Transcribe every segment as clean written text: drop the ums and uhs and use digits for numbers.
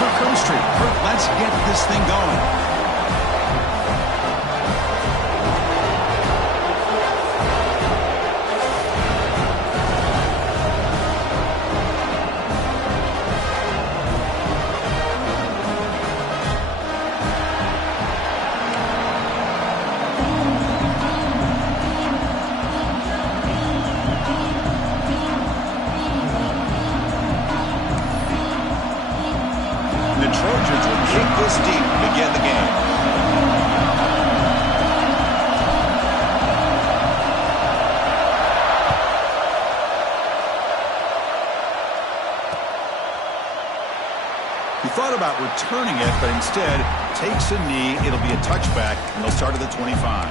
for Kirk Street. Kirk, let's get this thing going. The Trojans will kick this deep to begin the game. He thought about returning it, but instead takes a knee. It'll be a touchback, and they'll start at the 25.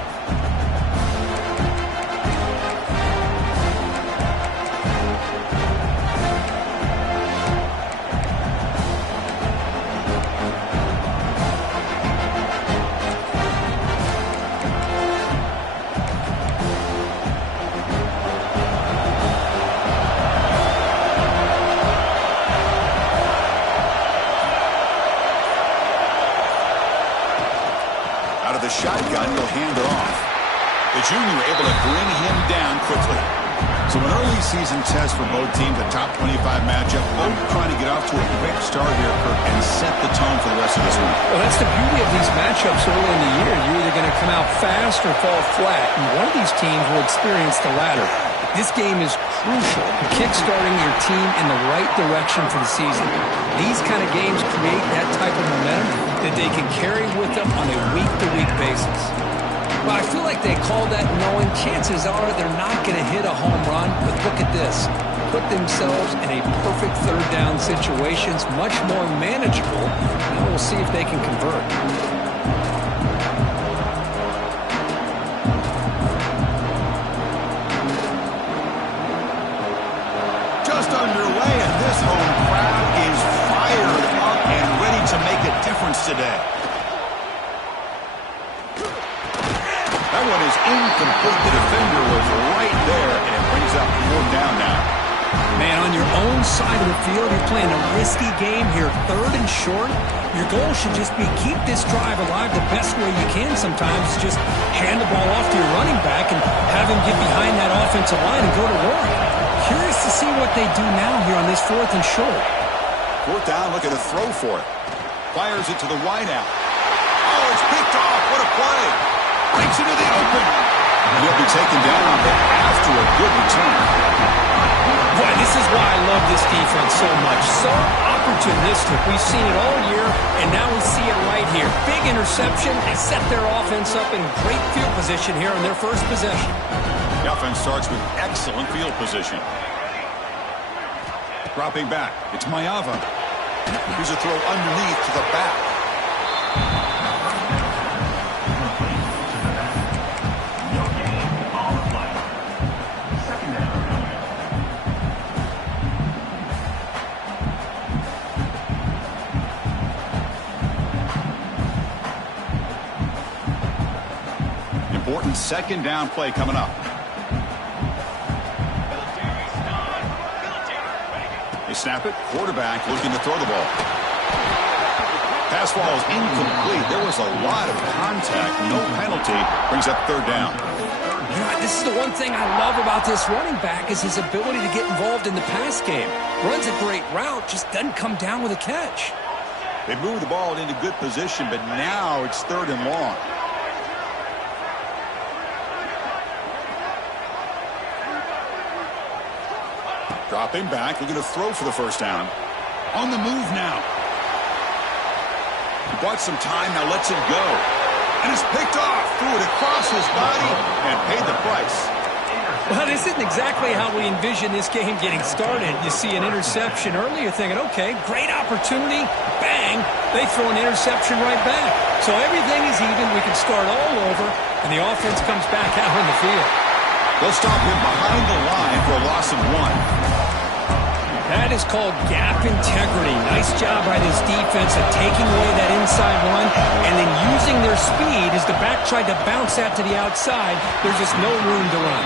Out of the shotgun, he'll hand it off. The junior able to bring him down quickly. So an early season test for both teams, a top 25 matchup. Both trying to get off to a quick start here, Kirk, and set the tone for the rest of this week. Well, that's the beauty of these matchups early in the year. You're either going to come out fast or fall flat, and one of these teams will experience the latter. This game is crucial to kick-starting your team in the right direction for the season. These kind of games create that type of momentum that they can carry with them on a week-to-week basis. Well, I feel like they call that knowing chances are they're not going to hit a home run, but look at this. Put themselves in a perfect third down situations, much more manageable. Now we'll see if they can convert. Just underway, and this home crowd is fired up and ready to make a difference today. That one is incomplete. The defender was right there, and it brings up 4th down now. Man, on your own side of the field, you're playing a risky game here, 3rd and short. Your goal should just be keep this drive alive the best way you can sometimes. Just hand the ball off to your running back and have him get behind that offensive line and go to work. Curious to see what they do now here on this 4th and short. 4th down, looking to throw for it. Fires it to the wideout. Oh, it's picked off. What a play. Breaks into the open. And he'll be taken down, but after a good return. Boy, this is why I love this defense so much. So opportunistic. We've seen it all year, and now we see it right here. Big interception. They set their offense up in great field position here on their first possession. The offense starts with excellent field position. Dropping back. It's Mayava. Here's a throw underneath to the back. Important 2nd down play coming up. They snap it. Quarterback looking to throw the ball. Pass ball is incomplete. There was a lot of contact. No penalty. Brings up 3rd down. This is the one thing I love about this running back is his ability to get involved in the pass game. Runs a great route, just doesn't come down with a catch. They move the ball into good position, but now it's 3rd and long. Dropping back, looking to throw for the 1st down. On the move now. He bought some time, now lets it go. And it's picked off, threw it across his body, and paid the price. Well, this isn't exactly how we envision this game getting started. You see an interception early, you're thinking, okay, great opportunity, bang, they throw an interception right back. So everything is even, we can start all over, and the offense comes back out on the field. They'll stop him behind the line for a loss of 1. That is called gap integrity. Nice job by this defense of taking away that inside run and then using their speed as the back tried to bounce that to the outside. There's just no room to run.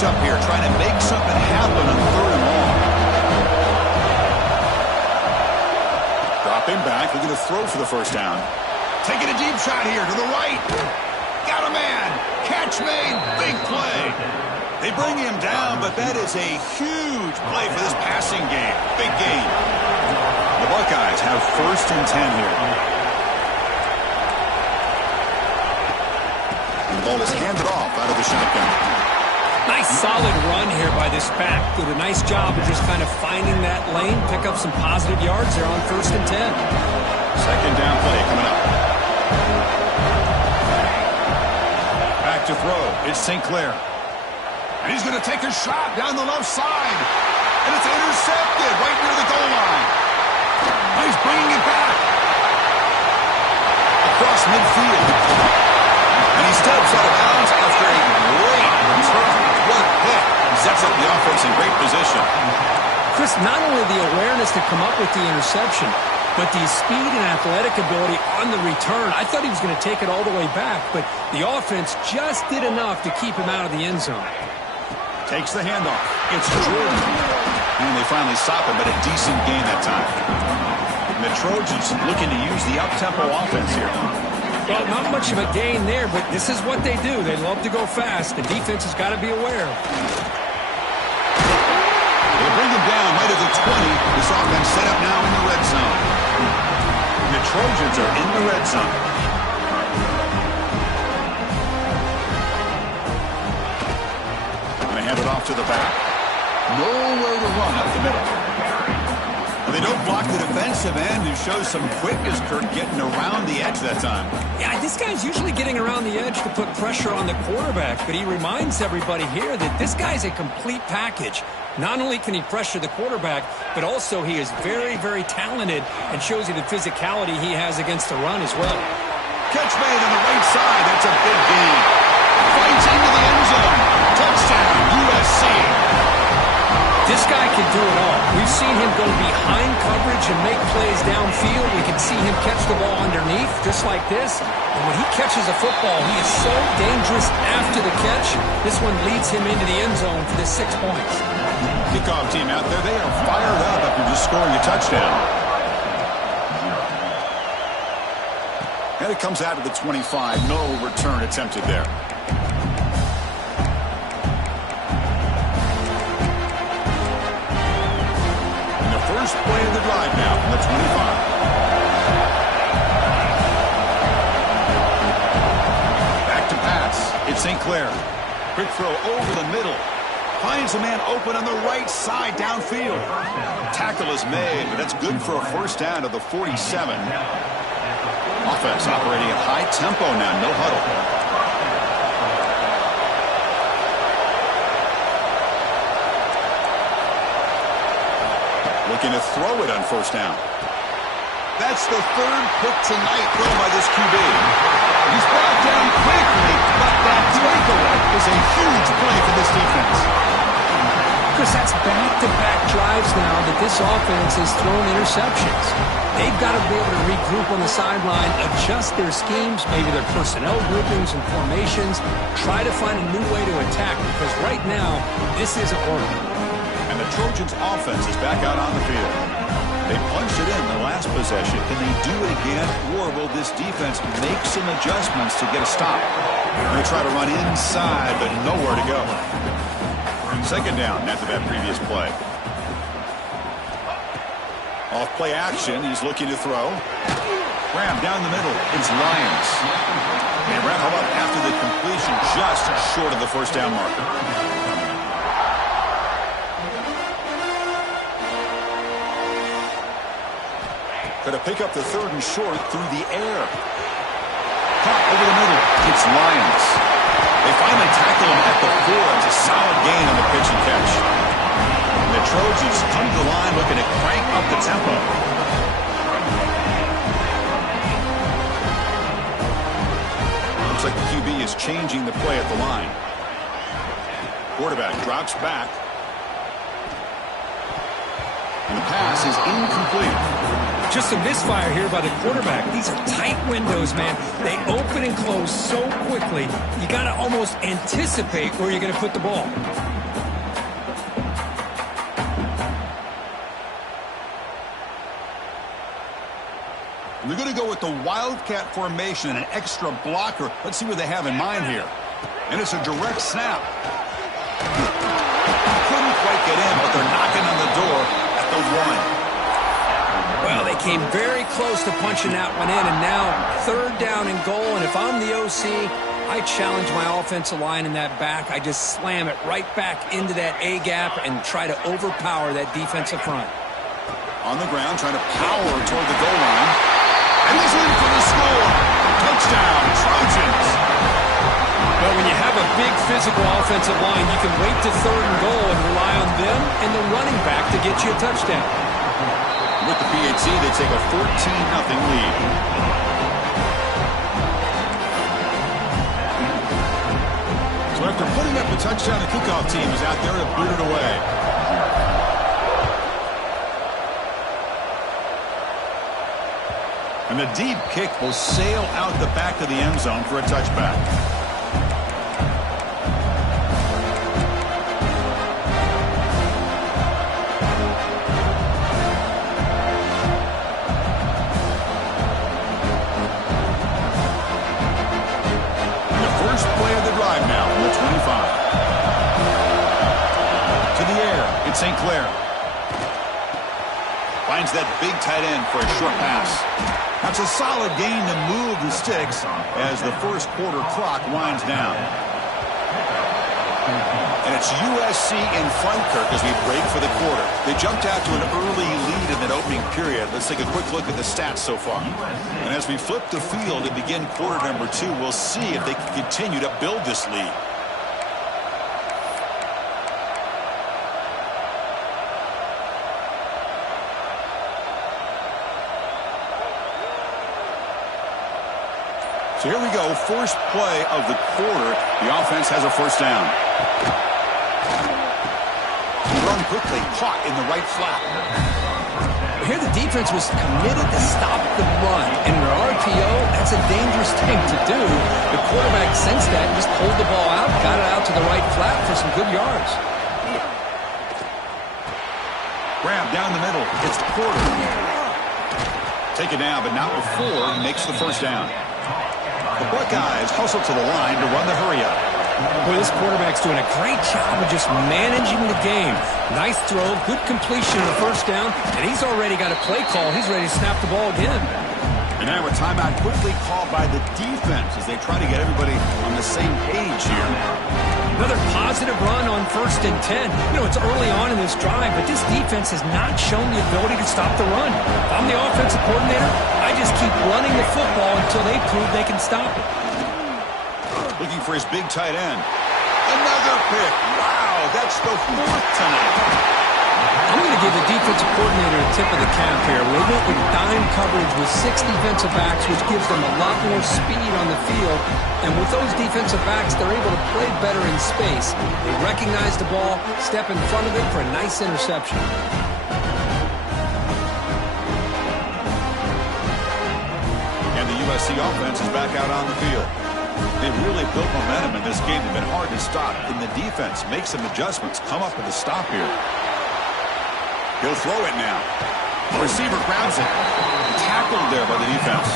backed up here, trying to make something happen on 3rd and long. Dropping back, looking to throw for the first down. Taking a deep shot here to the right. Got a man. Catch made. Big play. They bring him down, but that is a huge play for this passing game. Big gain. The Buckeyes have 1st and 10 here. The ball is handed off out of the shotgun. Nice solid run here by this back. Did a nice job of just kind of finding that lane, pick up some positive yards there on 1st and 10. 2nd down play coming up. Back to throw. It's St. Clair. And he's going to take a shot down the left side. And it's intercepted right near the goal line. And he's bringing it back. Across midfield. And he steps out of bounds after a great return. What a hit. Sets up the offense in great position. Chris, not only the awareness to come up with the interception, but the speed and athletic ability on the return. I thought he was going to take it all the way back, but the offense just did enough to keep him out of the end zone. Takes the handoff. It's Jordan. And they finally stop him, but a decent gain that time. And the Trojans looking to use the up-tempo offense here. Well, not much of a gain there, but this is what they do. They love to go fast. The defense has got to be aware. They bring him down right at the 20. This offense set up now in the red zone. And the Trojans are in the red zone. And they hand it off to the back. Nowhere to run up the middle. And they don't block the defensive end, who shows some quickness, Kirk, getting around the edge that time. Yeah, this guy's usually getting around the edge to put pressure on the quarterback, but he reminds everybody here that this guy's a complete package. Not only can he pressure the quarterback, but also he is very, very talented and shows you the physicality he has against the run as well. Catch made on the right side. That's a big gain. Fights into the end zone. Touchdown, USC. This guy can do it all. We've seen him go behind coverage and make plays downfield. We can see him catch the ball underneath, just like this. And when he catches a football, he is so dangerous after the catch. This one leads him into the end zone for the 6 points. Kickoff team out there, they are fired up after just scoring a touchdown. And it comes out of the 25. No return attempted there. And the first play of the drive now from the 25. Back to pass. It's St. Clair. Quick throw over the middle. Finds a man open on the right side downfield. Tackle is made, but that's good for a first down to the 47. Offense operating at high tempo now, no huddle. Looking to throw it on first down. That's the 3rd pick tonight thrown by this QB. He's brought down quickly, but that takeaway is a huge play for this defense. Chris, that's back-to-back drives now that this offense has thrown interceptions. They've got to be able to regroup on the sideline, adjust their schemes, maybe their personnel groupings and formations, try to find a new way to attack, because right now, this isn't working. And the Trojans' offense is back out on the field. They punched it in the last possession. Can they do it again, or will this defense make some adjustments to get a stop? They're going to try to run inside, but nowhere to go. 2nd down after that previous play. Off play action, he's looking to throw. Graham down the middle. It's Lyons. They wrap him up after the completion, just short of the first down marker. Going to pick up the 3rd and short through the air. Caught over the middle. It's Lyons. They finally tackle him at the 4. It's a solid gain on the pitch and catch. And the Trojans come to the line looking to crank up the tempo. Looks like the QB is changing the play at the line. Quarterback drops back. And the pass is incomplete. Just a misfire here by the quarterback. These are tight windows, man. They open and close so quickly, you got to almost anticipate where you're going to put the ball. They're going to go with the Wildcat formation and an extra blocker. Let's see what they have in mind here. And it's a direct snap. Couldn't quite get in, but they're knocking on the door at the 1. Well, they came very close to punching that one in, and now 3rd down and goal. And if I'm the OC, I challenge my offensive line in that back. I just slam it right back into that A-gap and try to overpower that defensive front. On the ground, trying to power toward the goal line. And he's in for the score. Touchdown, Trojans. Well, when you have a big physical offensive line, you can wait to 3rd and goal and rely on them and the running back to get you a touchdown. With the PAT, they take a 14-0 lead. So after putting up the touchdown, the kickoff team is out there to boot it away. And the deep kick will sail out the back of the end zone for a touchback. And the first play of the drive now from the 25. To the air, it's St. Clair. Finds that big tight end for a short pass. That's a solid gain to move the sticks as the first quarter clock winds down. And it's USC in front, Kirk, as we break for the quarter. They jumped out to an early lead in that opening period. Let's take a quick look at the stats so far. And as we flip the field and begin quarter number 2, we'll see if they can continue to build this lead. So here we go, first play of the quarter. The offense has a first down. Run quickly, caught in the right flat. Here the defense was committed to stop the run. And in an RPO, that's a dangerous thing to do. The quarterback sensed that and just pulled the ball out, got it out to the right flat for some good yards. Grab down the middle. It's Porter. Take it down, but not before he makes the first down. The Buckeyes hustle to the line to run the hurry-up. Boy, this quarterback's doing a great job of just managing the game. Nice throw, good completion of the first down, and he's already got a play call. He's ready to snap the ball again. And now a timeout quickly called by the defense as they try to get everybody on the same page here. Another positive run on 1st and 10. You know, it's early on in this drive, but this defense has not shown the ability to stop the run. If I'm the offensive coordinator, I just keep running the football until they prove they can stop it. Looking for his big tight end. Another pick. Wow, that's the 4th tonight. I'm going to give the defensive coordinator a tip of the cap here. They went with dime coverage with 6 defensive backs, which gives them a lot more speed on the field. And with those defensive backs, they're able to play better in space. They recognize the ball, step in front of it for a nice interception. And the USC offense is back out on the field. They've really built momentum in this game. They've been hard to stop. And the defense makes some adjustments, come up with a stop here. He'll throw it now. The receiver grabs it. Tackled there by the defense.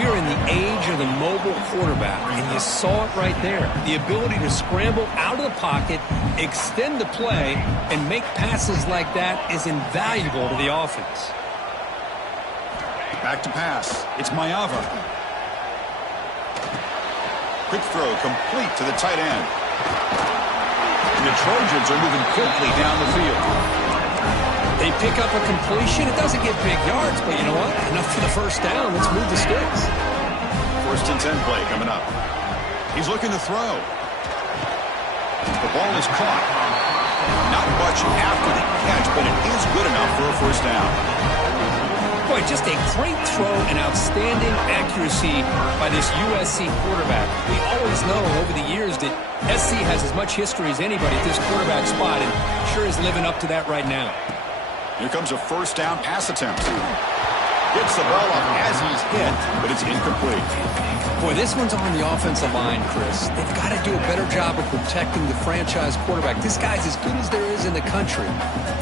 You're in the age of the mobile quarterback, and you saw it right there. The ability to scramble out of the pocket, extend the play, and make passes like that is invaluable to the offense. Back to pass. It's Mayava. Quick throw complete to the tight end. And the Trojans are moving quickly down the field. They pick up a completion. It doesn't get big yards, but you know what? Enough for the first down. Let's move the sticks. 1st and 10 play coming up. He's looking to throw. The ball is caught. Not much after the catch, but it is good enough for a first down. Boy, just a great throw and outstanding accuracy by this USC quarterback. We always know over the years that SC has as much history as anybody at this quarterback spot, and sure is living up to that right now. Here comes a first down pass attempt. Gets the ball up as he's hit, but it's incomplete. Boy, this one's on the offensive line, Chris. They've got to do a better job of protecting the franchise quarterback. This guy's as good as there is in the country,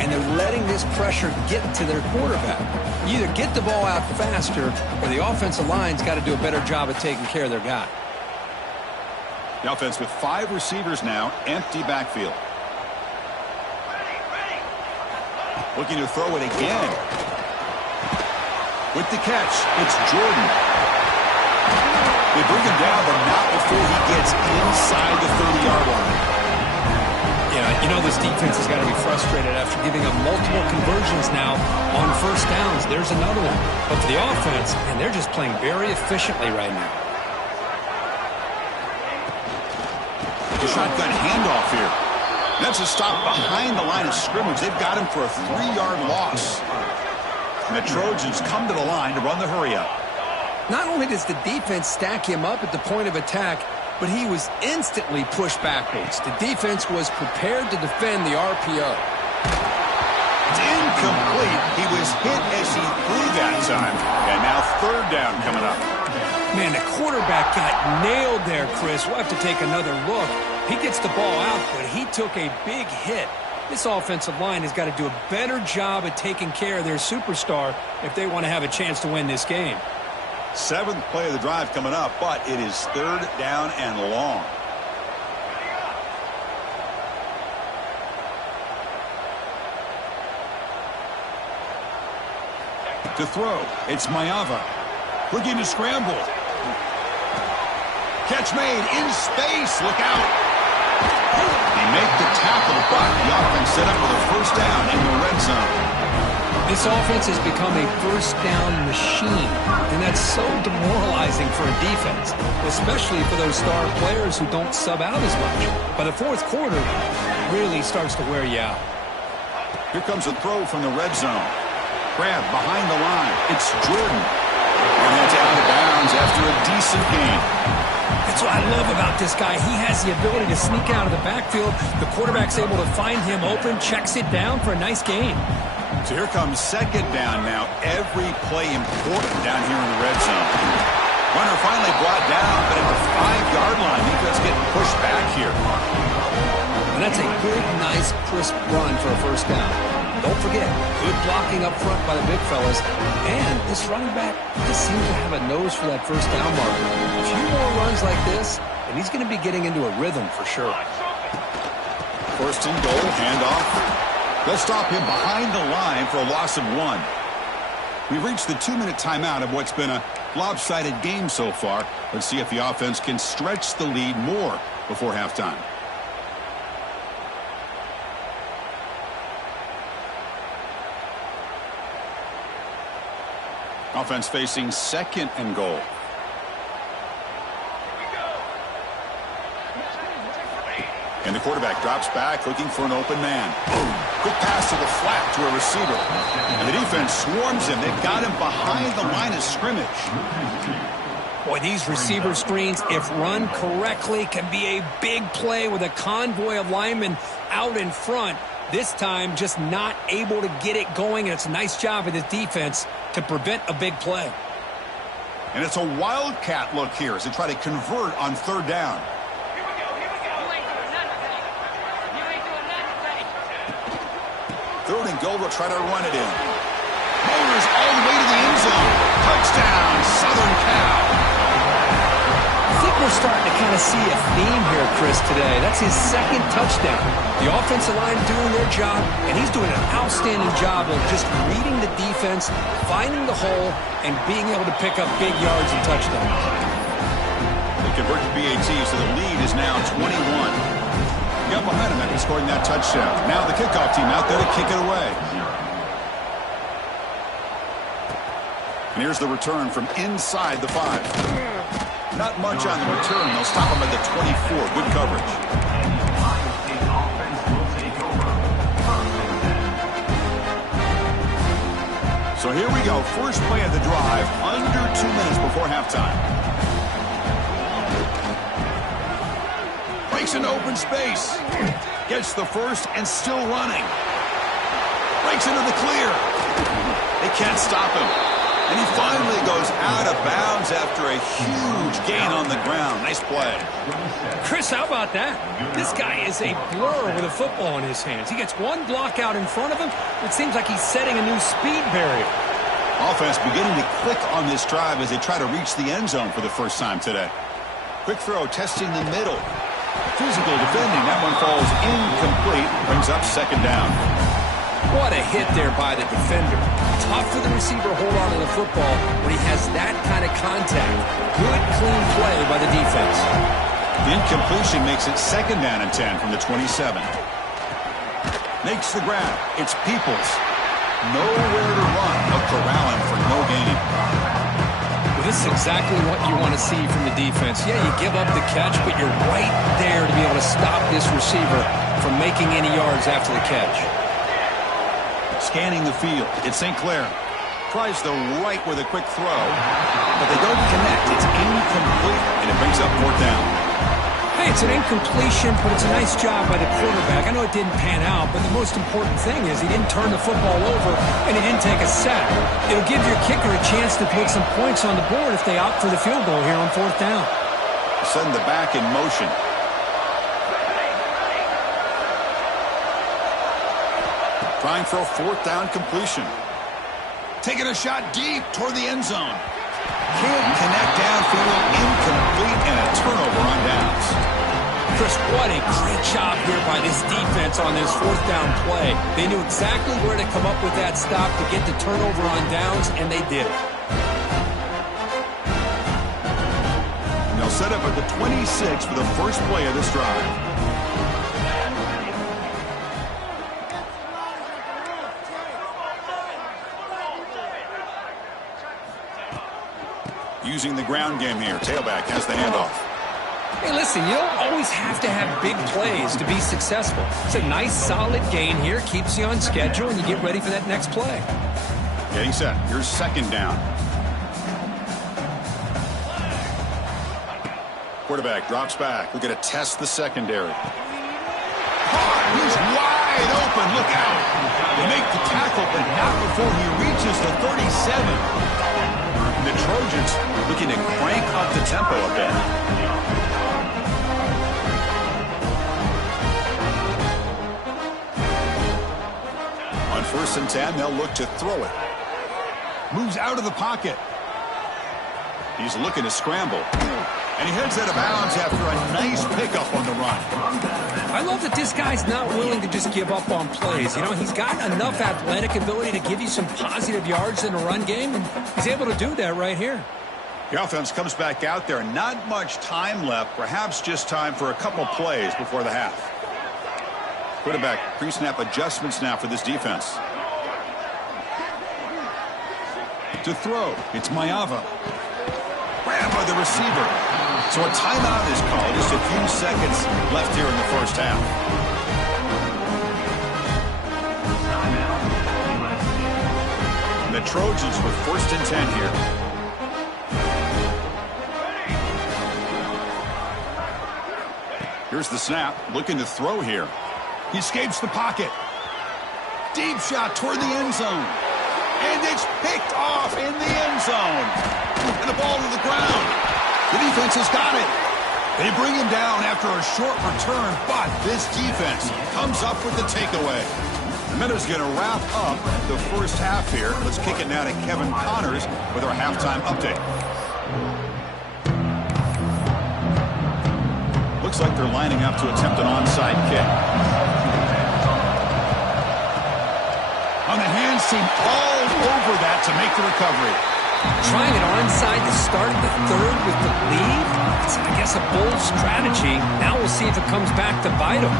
and they're letting this pressure get to their quarterback. You either get the ball out faster, or the offensive line's got to do a better job of taking care of their guy. The offense with 5 receivers now, empty backfield. Looking to throw it again. With the catch, it's Jordan. They bring him down, but not before he gets inside the 30-yard line. Yeah, you know this defense has got to be frustrated after giving up multiple conversions now on first downs. There's another one. But for the offense, and they're just playing very efficiently right now. The shotgun handoff here. That's a stop behind the line of scrimmage. They've got him for a 3-yard loss. And the Trojans come to the line to run the hurry-up. Not only does the defense stack him up at the point of attack, but he was instantly pushed backwards. The defense was prepared to defend the RPO. It's incomplete. He was hit as he threw that time. And now 3rd down coming up. Man, the quarterback got nailed there, Chris. We'll have to take another look. He gets the ball out, but he took a big hit. This offensive line has got to do a better job of taking care of their superstar if they want to have a chance to win this game. 7th play of the drive coming up, but it is 3rd down and long. To throw, it's Mayava. Looking to scramble. Catch made in space. Look out. They make the tackle, but the offense set up with a 1st down in the red zone. This offense has become a first down machine, and that's so demoralizing for a defense, especially for those star players who don't sub out as much. By the 4th quarter, it really starts to wear you out. Here comes a throw from the red zone. Grab behind the line. It's Jordan. And that's out of bounds after a decent gain. That's what I love about this guy. He has the ability to sneak out of the backfield. The quarterback's able to find him open, checks it down for a nice gain. So here comes 2nd down now. Every play important down here in the red zone. Runner finally brought down, but at the 5-yard line, defense getting pushed back here. And that's a good, nice, crisp run for a 1st down. Don't forget, good blocking up front by the big fellas. And this running back just seems to have a nose for that 1st down marker. A few more runs like this, and he's going to be getting into a rhythm for sure. 1st and goal, handoff. They'll stop him behind the line for a loss of 1. We've reached the 2-minute timeout of what's been a lopsided game so far. Let's see if the offense can stretch the lead more before halftime. Offense facing 2nd and goal. And the quarterback drops back looking for an open man. Quick pass to the flat to a receiver. And the defense swarms him. They've got him behind the line of scrimmage. Boy, these receiver screens, if run correctly, can be a big play with a convoy of linemen out in front. This time, just not able to get it going. And it's a nice job of the defense to prevent a big play. And it's a wildcat look here as they try to convert on 3rd down. Third and goal, they'll try to run it in. Motors all the way to the end zone. Touchdown, Southern Cal. I think we're starting to kind of see a theme here, Chris, today. That's his 2nd touchdown. The offensive line doing their job, and he's doing an outstanding job of just reading the defense, finding the hole, and being able to pick up big yards and touchdowns. They convert to BAT, so the lead is now 21. Got behind him after scoring that touchdown. Now the kickoff team out there to kick it away. And here's the return from inside the 5. Not much on the return. They'll stop him at the 24. Good coverage. So here we go. First play of the drive. Under 2 minutes before halftime. Breaks into open space. Gets the first and still running. Breaks into the clear. They can't stop him. And he finally goes out of bounds after a huge gain on the ground. Nice play. Chris, how about that? This guy is a blur with a football in his hands. He gets one block out in front of him. It seems like he's setting a new speed barrier. Offense beginning to click on this drive as they try to reach the end zone for the first time today. Quick throw, testing the middle. Physical defending. That one falls incomplete. Brings up second down. What a hit there by the defender. Tough for the receiver to hold on to the football when he has that kind of contact. Good, clean play by the defense. The incompletion makes it second down and 10 from the 27. Makes the grab. It's Peoples. Nowhere to run. A corralling for no gain. Well, this is exactly what you want to see from the defense. Yeah, you give up the catch, but you're right there to be able to stop this receiver from making any yards after the catch. Scanning the field. It's St. Clair. Tries the right with a quick throw, but they don't connect. It's incomplete, and it brings up fourth down. Hey, it's an incompletion, but it's a nice job by the quarterback. I know it didn't pan out, but the most important thing is he didn't turn the football over, and he didn't take a sack. It'll give your kicker a chance to put some points on the board if they opt for the field goal here on fourth down. Send the back in motion. Trying for a fourth down completion. Taking a shot deep toward the end zone. Can't connect downfield, incomplete, and a turnover on downs. Chris, what a great job here by this defense on this fourth down play. They knew exactly where to come up with that stop to get the turnover on downs, and they did it. And they'll set up at the 26 for the first play of this drive. Using the ground game here. Tailback has the handoff. Hey, listen, you don't always have to have big plays to be successful. It's a nice, solid gain here. Keeps you on schedule, and you get ready for that next play. Getting set. Here's second down. Quarterback drops back. We're going to test the secondary. He's wide open. Look out. They make the tackle, but not before he reaches the 37. The Trojans looking to crank up the tempo a bit. On 1st and 10, they'll look to throw it. Moves out of the pocket. He's looking to scramble. And he heads out of bounds after a nice pickup on the run. I love that this guy's not willing to just give up on plays. You know, he's got enough athletic ability to give you some positive yards in the run game, and he's able to do that right here. The offense comes back out there. Not much time left. Perhaps just time for a couple plays before the half. Quarterback pre-snap adjustments now for this defense. To throw, it's Mayava. Grabbed by the receiver. So a timeout is called. Just a few seconds left here in the first half. And the Trojans with 1st and 10 here. Here's the snap. Looking to throw here. He escapes the pocket. Deep shot toward the end zone. And it's picked off in the end zone. And the ball to the ground. The defense has got it. They bring him down after a short return, but this defense comes up with the takeaway. The Meadows going to wrap up the first half here. Let's kick it now to Kevin Connors with our halftime update. Looks like they're lining up to attempt an onside kick. On the hands team all over that to make the recovery. Trying it onside to start the third with the lead. It's, I guess, a bold strategy. Now we'll see if it comes back to bite him.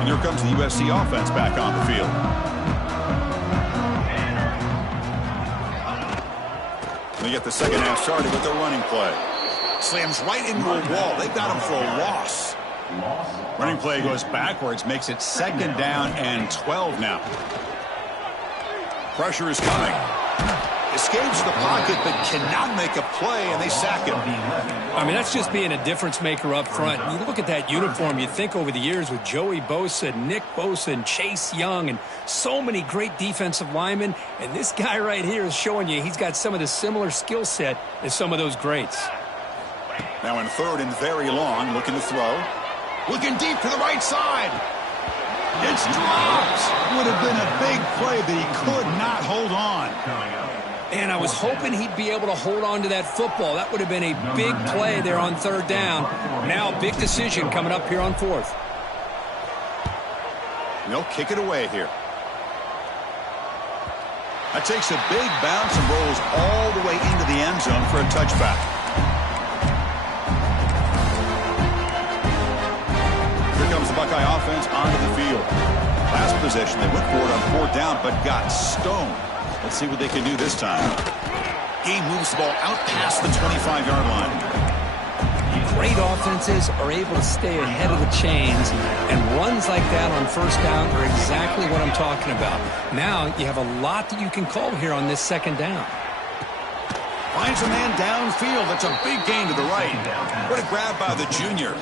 And here comes the USC offense back on the field. They get the second half started with their running play. Slams right into a wall. They've got him for a loss. Running play goes backwards, makes it second down and 12 now. Pressure is coming. Escapes the pocket, but cannot make a play, and they sack him. I mean, that's just being a difference maker up front. You look at that uniform, you think over the years with Joey Bosa, Nick Bosa, and Chase Young, and so many great defensive linemen, and this guy right here is showing you he's got some of the similar skill set as some of those greats. Now in third and very long, looking to throw. Looking deep to the right side. It's dropped. Would have been a big play, but he could not hold on. And I was hoping he'd be able to hold on to that football. That would have been a big play there on third down. Now big decision coming up here on fourth. They'll kick it away here. That takes a big bounce and rolls all the way into the end zone for a touchback. Here comes the Buckeye offense onto the field. Last possession, they went for it on fourth down, but got stoned. Let's see what they can do this time. He moves the ball out past the 25-yard line. Great offenses are able to stay ahead of the chains, and runs like that on first down are exactly what I'm talking about. Now you have a lot that you can call here on this second down. Finds a man downfield. That's a big gain to the right. What a grab by the junior.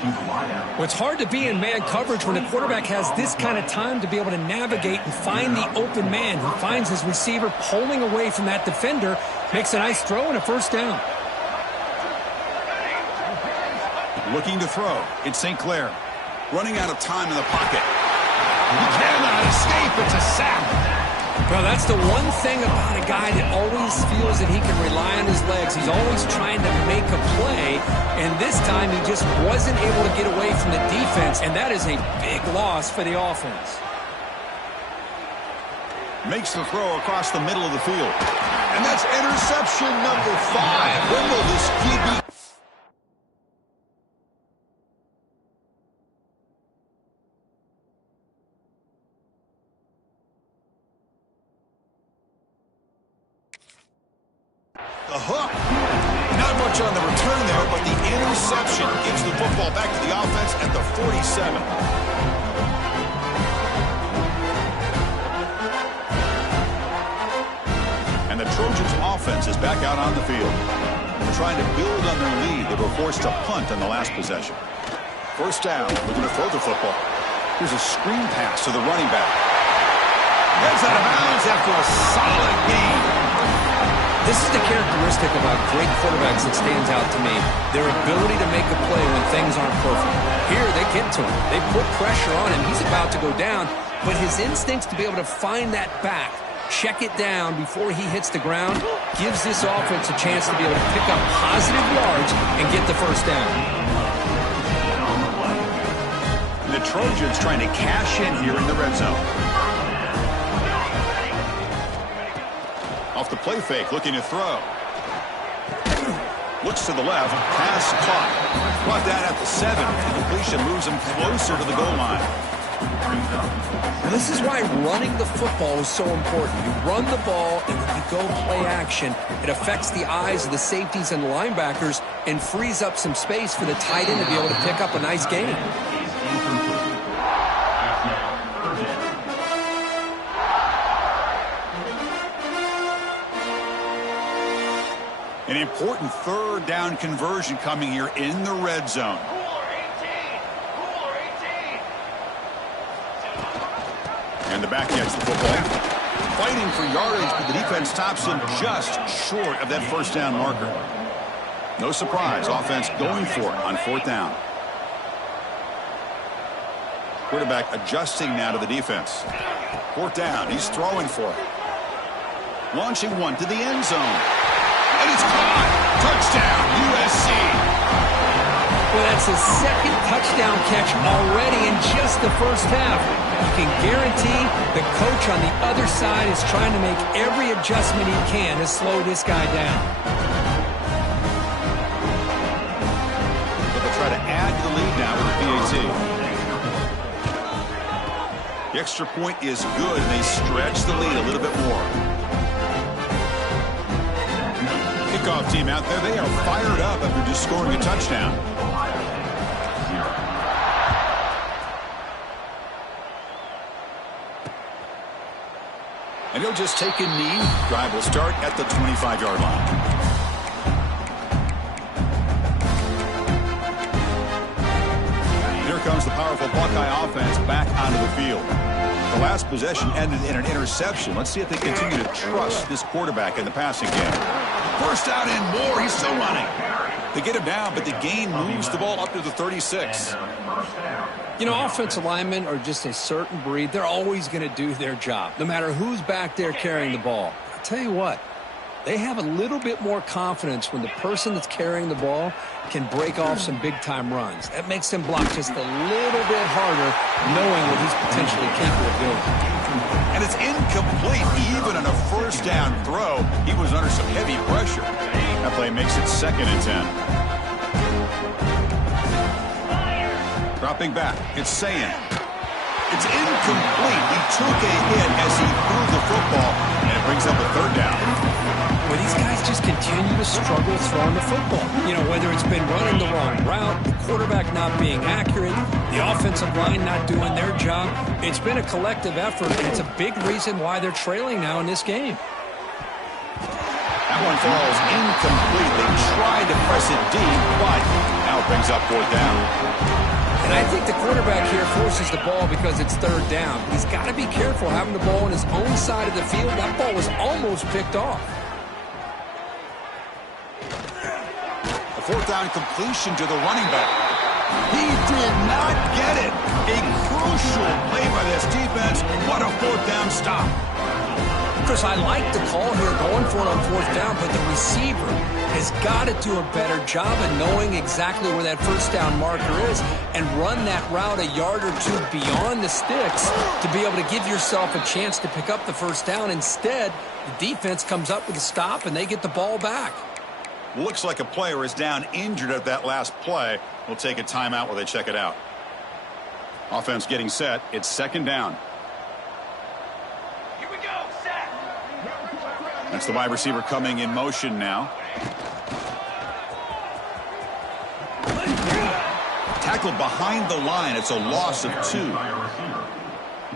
Well, it's hard to be in man coverage when the quarterback has this kind of time to be able to navigate and find the open man. He finds his receiver pulling away from that defender, makes a nice throw and a first down. Looking to throw. It's St. Clair. Running out of time in the pocket. He cannot escape. It's a sack. Well, that's the one thing about a guy that always feels that he can rely on his legs. He's always trying to make a play, and this time he just wasn't able to get away from the defense, and that is a big loss for the offense. Makes the throw across the middle of the field. And that's interception number 5. When will this QB... The hook. Not much on the return there, but the interception gives the football back to the offense at the 47. And the Trojans offense is back out on the field. They're trying to build on their lead. They were forced to punt on the last possession. First down, looking to throw the football. Here's a screen pass to the running back. Heads out of bounds after a solid game. This is the characteristic about great quarterbacks that stands out to me. Their ability to make a play when things aren't perfect. Here, they get to him. They put pressure on him. He's about to go down, but his instincts to be able to find that back, check it down before he hits the ground, gives this offense a chance to be able to pick up positive yards and get the first down. And the Trojans trying to cash in here in the red zone. Off the play fake, looking to throw. Looks to the left, pass caught. Brought down at the 7. The completion moves him closer to the goal line. And this is why running the football is so important. You run the ball, and when you go play action, it affects the eyes of the safeties and the linebackers and frees up some space for the tight end to be able to pick up a nice gain. An important third down conversion coming here in the red zone. And the back gets the football. Fighting for yardage, but the defense stops him just short of that first down marker. No surprise, offense going for it on fourth down. Quarterback adjusting now to the defense. Fourth down, he's throwing for it. Launching one to the end zone. And it's caught. Touchdown, USC. Well, that's his second touchdown catch already in just the first half. You can guarantee the coach on the other side is trying to make every adjustment he can to slow this guy down. But they'll try to add to the lead now with the PAT. The extra point is good, and they stretch the lead a little bit more. Kickoff team out there, they are fired up after just scoring a touchdown. And he'll just take a knee. Drive will start at the 25-yard line. Here comes the powerful Buckeye offense back onto the field. The last possession ended in an interception. Let's see if they continue to trust this quarterback in the passing game. First down and more. He's still running. They get him down, but the gain moves the ball up to the 36. You know, offensive linemen are just a certain breed. They're always going to do their job, no matter who's back there carrying the ball. I'll tell you what, they have a little bit more confidence when the person that's carrying the ball can break off some big-time runs. That makes them block just a little bit harder, knowing what he's potentially capable of doing. And it's incomplete. Even on a first down throw, he was under some heavy pressure. That play makes it 2nd and 10. Dropping back, it's Sayan. It's incomplete. He took a hit as he threw the football, and it brings up a 3rd down. Well, these guys just continue to struggle throwing the football. You know, whether it's been running the wrong route, the quarterback not being accurate, the offensive line not doing their job. It's been a collective effort, and it's a big reason why they're trailing now in this game. That one falls incomplete. They tried to press it deep, but now it brings up 4th down. And I think the quarterback here forces the ball because it's 3rd down. He's got to be careful having the ball on his own side of the field. That ball was almost picked off. A 4th down completion to the running back. He did not get it. A crucial play by this defense. What a 4th down stop. Chris, I like the call here going for it on 4th down, but the receiver has got to do a better job of knowing exactly where that 1st down marker is and run that route a yard or two beyond the sticks to be able to give yourself a chance to pick up the 1st down. Instead, the defense comes up with a stop and they get the ball back. Looks like a player is down injured at that last play. We'll take a timeout while they check it out. Offense getting set. It's 2nd down. Here we go, set. That's the wide receiver coming in motion now. Tackled behind the line. It's a loss of 2.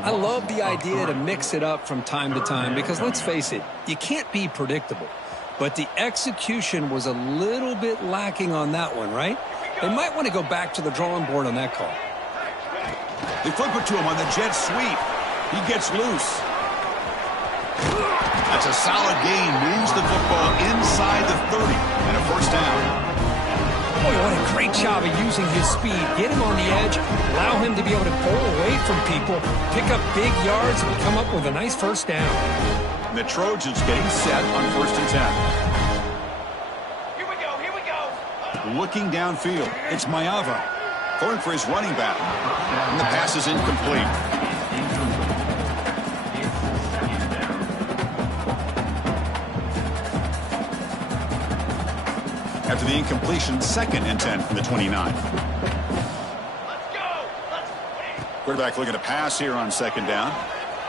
I love the idea to mix it up from time to time because, let's face it, you can't be predictable. But the execution was a little bit lacking on that one, right? They might want to go back to the drawing board on that call. They flip it to him on the jet sweep. He gets loose. That's a solid gain. Moves the football inside the 30 and a 1st down. Boy, what a great job of using his speed. Get him on the edge, allow him to be able to pull away from people, pick up big yards, and come up with a nice 1st down. And the Trojans getting set on 1st and 10. Here we go, here we go. Looking downfield, it's Mayava. Throwing for his running back. And the pass is incomplete. After the incompletion, 2nd and 10 from the 29. Let's go. Let's win. Quarterback looking to pass here on 2nd down.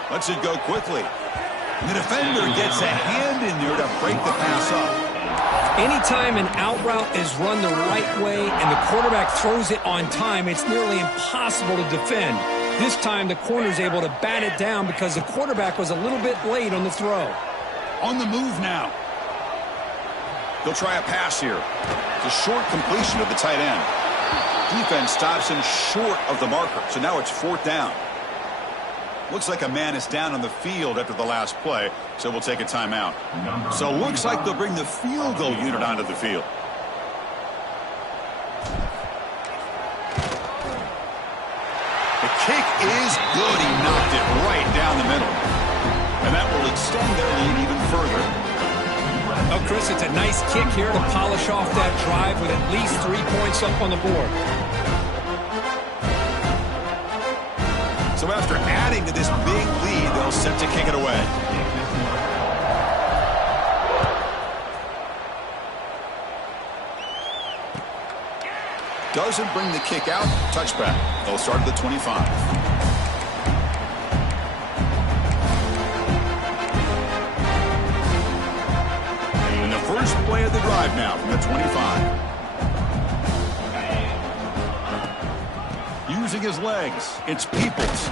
Lets it go quickly. And the defender gets a hand in there to break the pass up. Anytime an out route is run the right way and the quarterback throws it on time, it's nearly impossible to defend. This time the corner's able to bat it down because the quarterback was a little bit late on the throw. On the move now. They'll try a pass here. It's a short completion of the tight end. Defense stops him short of the marker, so now it's 4th down. Looks like a man is down on the field after the last play, so we'll take a timeout. So looks like they'll bring the field goal unit onto the field. The kick is good. He knocked it right down the middle. And that will extend their lead even further. Oh, Chris, it's a nice kick here to polish off that drive with at least 3 points up on the board. So after adding to this big lead, they'll set to kick it away. Doesn't bring the kick out. Touchback. They'll start at the 25. First play of the drive now from the 25. Using his legs, it's Peoples.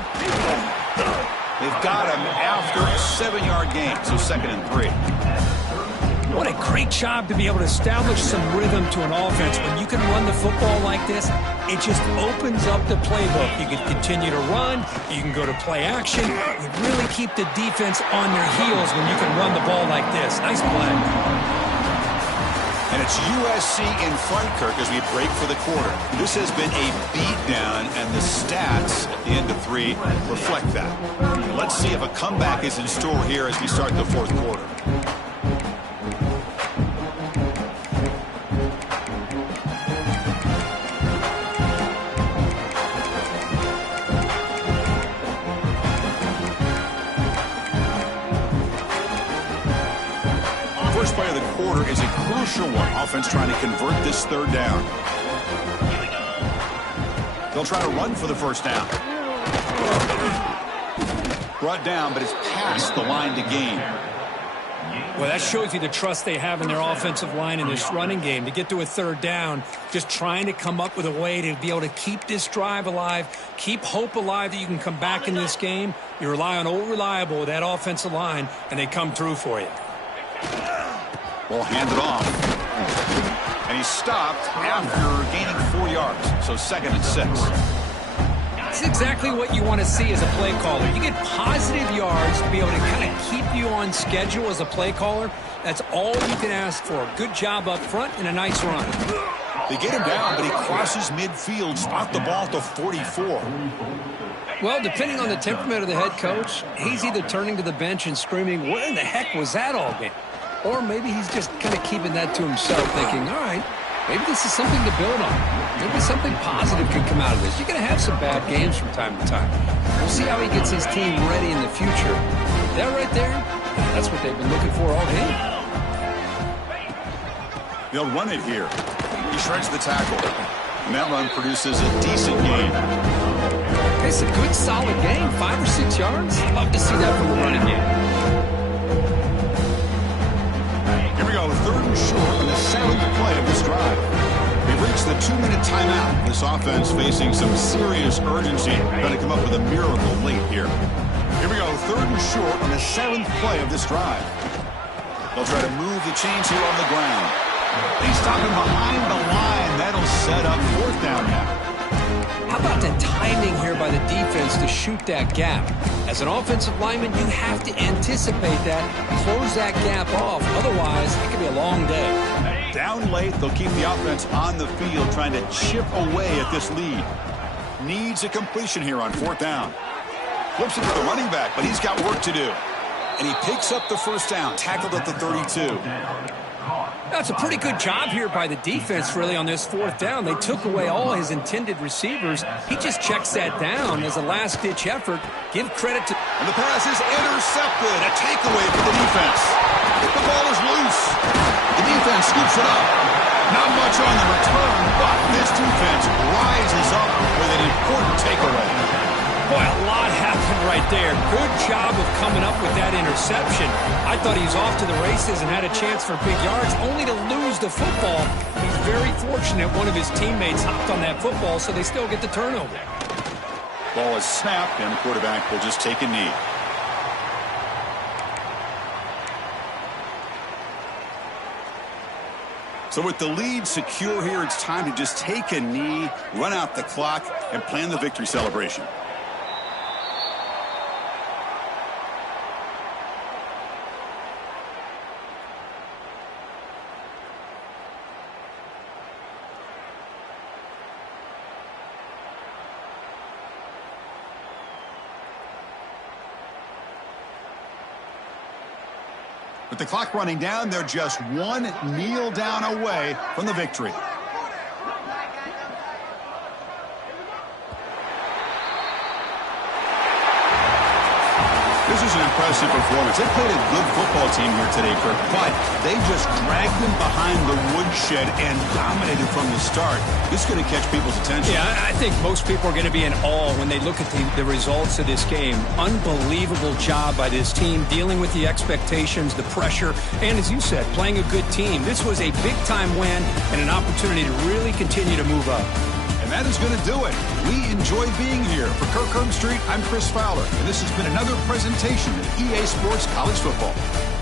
They've got him after a 7-yard gain, so 2nd and 3. What a great job to be able to establish some rhythm to an offense. When you can run the football like this, it just opens up the playbook. You can continue to run. You can go to play action. You really keep the defense on their heels when you can run the ball like this. Nice play. And it's USC in front, Kirk, as we break for the quarter. This has been a beatdown, and the stats at the end of 3 reflect that. Let's see if a comeback is in store here as we start the 4th quarter. First play of the quarter is a crucial one. Offense trying to convert this 3rd down. They'll try to run for the 1st down. Brought down, but it's past the line to gain. Well, that shows you the trust they have in their offensive line in this running game. To get to a 3rd down, just trying to come up with a way to be able to keep this drive alive, keep hope alive that you can come back in this game. You rely on Old Reliable with that offensive line, and they come through for you. Ball handed off. And he's stopped after gaining 4 yards. So 2nd and 6. That's exactly what you want to see as a play caller. You get positive yards to be able to kind of keep you on schedule as a play caller. That's all you can ask for. Good job up front and a nice run. They get him down, but he crosses midfield, spot the ball to 44. Well, depending on the temperament of the head coach, he's either turning to the bench and screaming, "Where in the heck was that all game?" Or maybe he's just kind of keeping that to himself, thinking, all right, maybe this is something to build on. Maybe something positive could come out of this. You're going to have some bad games from time to time. We'll see how he gets his team ready in the future. That right there, that's what they've been looking for all game. They'll run it here. He shreds the tackle. And that run produces a decent gain. It's a good, solid game, 5 or 6 yards. Love to see that from the running game. Here we go, 3rd and short on the 7th play of this drive. We've reached the 2-minute timeout. This offense facing some serious urgency. Going to come up with a miracle late here. Here we go, 3rd and short on the 7th play of this drive. They'll try to move the chains here on the ground. They stop him behind the line. That'll set up 4th down now. How about the timing here by the defense to shoot that gap? As an offensive lineman, you have to anticipate that, close that gap off. Otherwise, it could be a long day. Down late, they'll keep the offense on the field, trying to chip away at this lead. Needs a completion here on 4th down. Flips it to the running back, but he's got work to do. And he picks up the 1st down, tackled at the 32. That's a pretty good job here by the defense, really, on this 4th down. They took away all his intended receivers. He just checks that down as a last-ditch effort. Give credit to... And the pass is intercepted. A takeaway for the defense. The ball is loose. The defense scoops it up. Not much on the return, but this defense rises up with an important takeaway. Boy, a lot happened right there. Good job of coming up with that interception. I thought he was off to the races and had a chance for big yards, only to lose the football. He's very fortunate one of his teammates hopped on that football, so they still get the turnover. Ball is snapped, and the quarterback will just take a knee. So with the lead secure here, it's time to just take a knee, run out the clock, and plan the victory celebration. With the clock running down, they're just one kneel down away from the victory. This is an impressive performance. They played a good football team here today, Kirk, but they just dragged them behind the woodshed and dominated from the start. This is going to catch people's attention. Yeah, I think most people are going to be in awe when they look at the results of this game. Unbelievable job by this team, dealing with the expectations, the pressure, and as you said, playing a good team. This was a big-time win and an opportunity to really continue to move up. And And that is going to do it. We enjoy being here. For Kirk Street, I'm Chris Fowler, and this has been another presentation of EA Sports College Football.